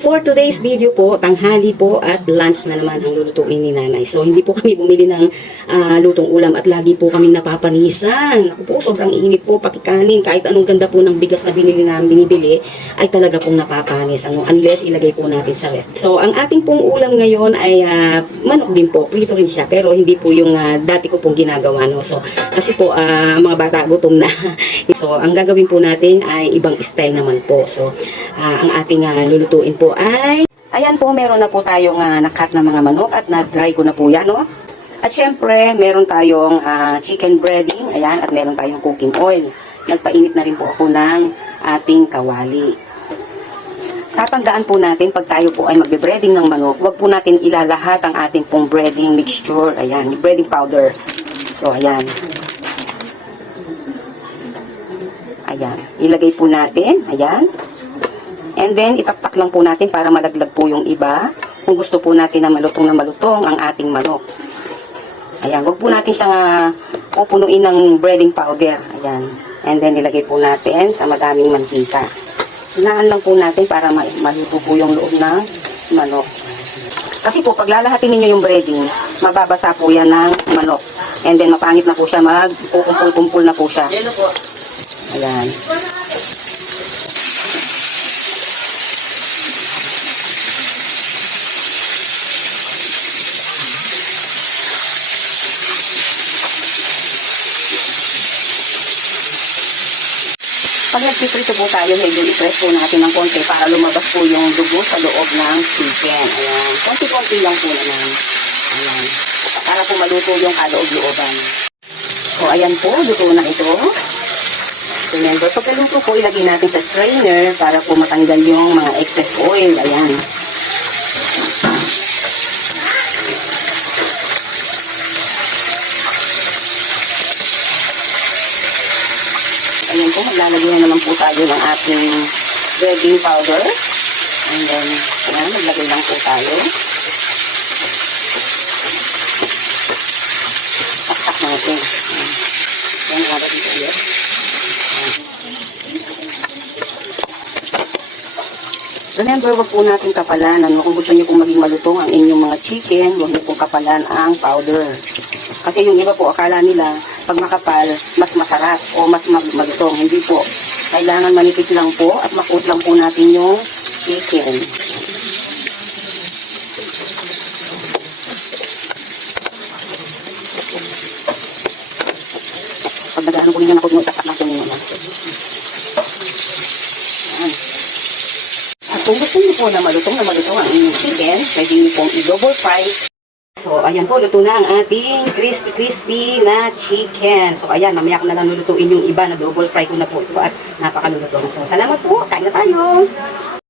For today's video po, tanghali po at lunch na naman ang lulutuin ni nanay. So, hindi po kami bumili ng lutong ulam at lagi po kaming napapanisan. Ako po, sobrang init po, pati kanin. Kahit anong ganda po ng bigas na binibili, ay talaga pong napapanis. Unless ilagay po natin sa ref. So, ang ating pong ulam ngayon ay manok din po. Prito rin siya, pero hindi po yung dati ko pong ginagawa. No? So, kasi po, mga bata gutom na. So, ang gagawin po natin ay ibang style naman po. So, ang ating lulutuin po ay, ayan po, meron na po tayong nakat na mga manok at na-dry ko na po yan, no? At syempre, meron tayong chicken breading, ayan, at meron tayong cooking oil. Nagpainit na rin po ako ng ating kawali. Tatandaan po natin, pag tayo po ay magbe-breading ng manok, wag po natin ilalahat ang ating pong breading mixture, ayan, breading powder. So, ayan. Ayan, ilagay po natin, ayan. And then, itaktak lang po natin para malaglag po yung iba. Kung gusto po natin na malutong ang ating manok. Ayan, wag po natin siyang pupunuin ng breading powder. Ayan. And then, ilagay po natin sa madaming mantika. Hinaan lang po natin para maluto po yung loob ng manok. Kasi po, pag lalahatin ninyo yung breading, mababasa po yan ng manok. And then, mapangit na po siya, magkukumpul-kumpul na po siya. Ayan. Pag nagpiprito po tayo, medyo i-press po natin ng konti para lumabas po yung dugo sa loob ng chicken. Ayan. Konti-konti lang po naman. Ayan. Para po maluto yung kaloob-looban. So, ayan po. Luto na ito. Remember, pagkaluto po, ilagay natin sa strainer para po matanggal yung mga excess oil. Ayan. Ayan po, maglalagay na naman po tayo ng ating breading powder. And then, ayan, maglagay lang po tayo. Taktak natin. Ayan, nga ba dito ulit? Remember, wag po natin kapalan. Kung gusto niyo pong maging malutong ang inyong mga chicken, wag niyo pong kapalan ang powder. Kasi yung iba po, akala nila, pag makapal, mas masarap o mas malutong. Hindi po. Kailangan manipis lang po at makut lang po natin yung chicken. Pag nagano po ninyo na kung tatak lang po ninyo. At kung gusto niyo po na malutong ang inyong chicken, pwede niyo pong i-double fry. So, ayan po, luto na ang ating crispy na chicken. So, ayan, mamaya ko na lang lulutuin yung iba na double fry ko na po ito at napakaluluto na. So, salamat po, kain na tayo!